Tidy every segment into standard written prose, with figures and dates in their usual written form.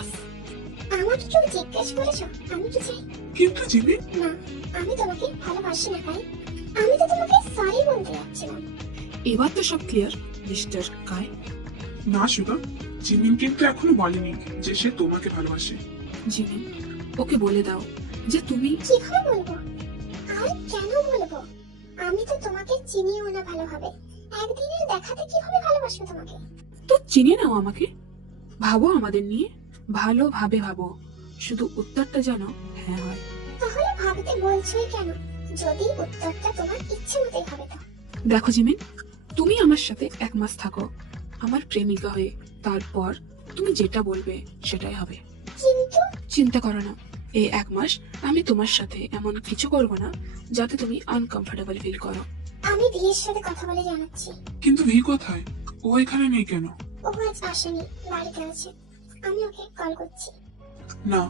ব্যাস। আমাকে কেউ জিজ্ঞেস করেছো আমি কি চাই? কিন্তু জিমি, না, আমি তোমাকে ভালোবাসি না কাই। আমি তো তোমাকে সরি বলতে যাচ্ছিলাম। এবার তো সব ক্লিয়ার মিস্টার কাই। না সুগা, জিমিন কিন্তু এখনো বলেনি যে সে তোমাকে ভালোবাসে। জিমিন, ওকে বলে দাও যে তুমি। কিভাবে বলবো? আর কেন বলবো? আমি তো তোমাকে চিনিও না ভালোভাবে। একদিনের দেখাতে কিভাবে ভালোবাসবো তোমাকে? তো চিনে নাও আমাকে, ভাবো আমাদের নিয়ে, ভালোভাবে ভাবো, শুধু উত্তরটা যেন হ্যাঁ হয়। তাহলে ভাবতে বলছোই কেন? যদি উত্তরটা তোমার ইচ্ছে মতোই হবে তো? দেখো জিমিন, তুমি আমার সাথে 1 মাস থাকো আমার প্রেমিকা হয়ে, তারপর তুমি যেটা বলবে সেটাই হবে। কিন্তু চিন্তা করো না, এই 1 মাস আমি তোমার সাথে এমন কিছু করব না যাতে তুমি আনকমফোর্টেবল ফিল করো। আমি ভিয়ের সাথে কথা বলে জানাচ্ছি। কিন্তু ভি কোথায়? ও এখানে নেই কেন? ও আজ আসেনি, বাড়িতে আছে। আমি ওকে কল করছি। না,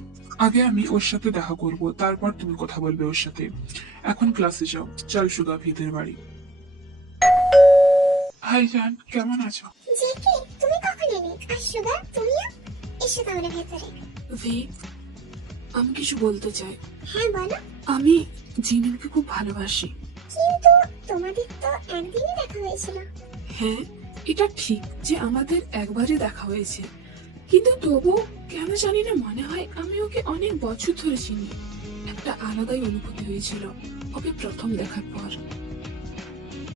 আগে আমি ওর সাথে দেখা করব, তারপর তুমি কথা বলবে ওর সাথে। এখন ক্লাসে যাও, চল সুগা ভিদের বাড়ি। হাই জান, কেমন আছো? জেকে, তুমি কখন এলে? আর সুগা, তুমিও? এসো তাহলে ভেতরে। ভি, আমি কিছু বলতে চাই। হ্যাঁ বলো। আমি জিমিনকে খুব ভালোবাসি। কিন্তু তোমাদের তো একদিনই দেখা হয়েছিল। হ্যাঁ, এটা ঠিক যে আমাদের একবারই দেখা হয়েছে, কিন্তু তবু কেন জানি না মনে হয় আমি ওকে অনেক বছর ধরে চিনি। একটা আলাদাই অনুভূতি হয়েছিল ওকে প্রথম দেখার পর।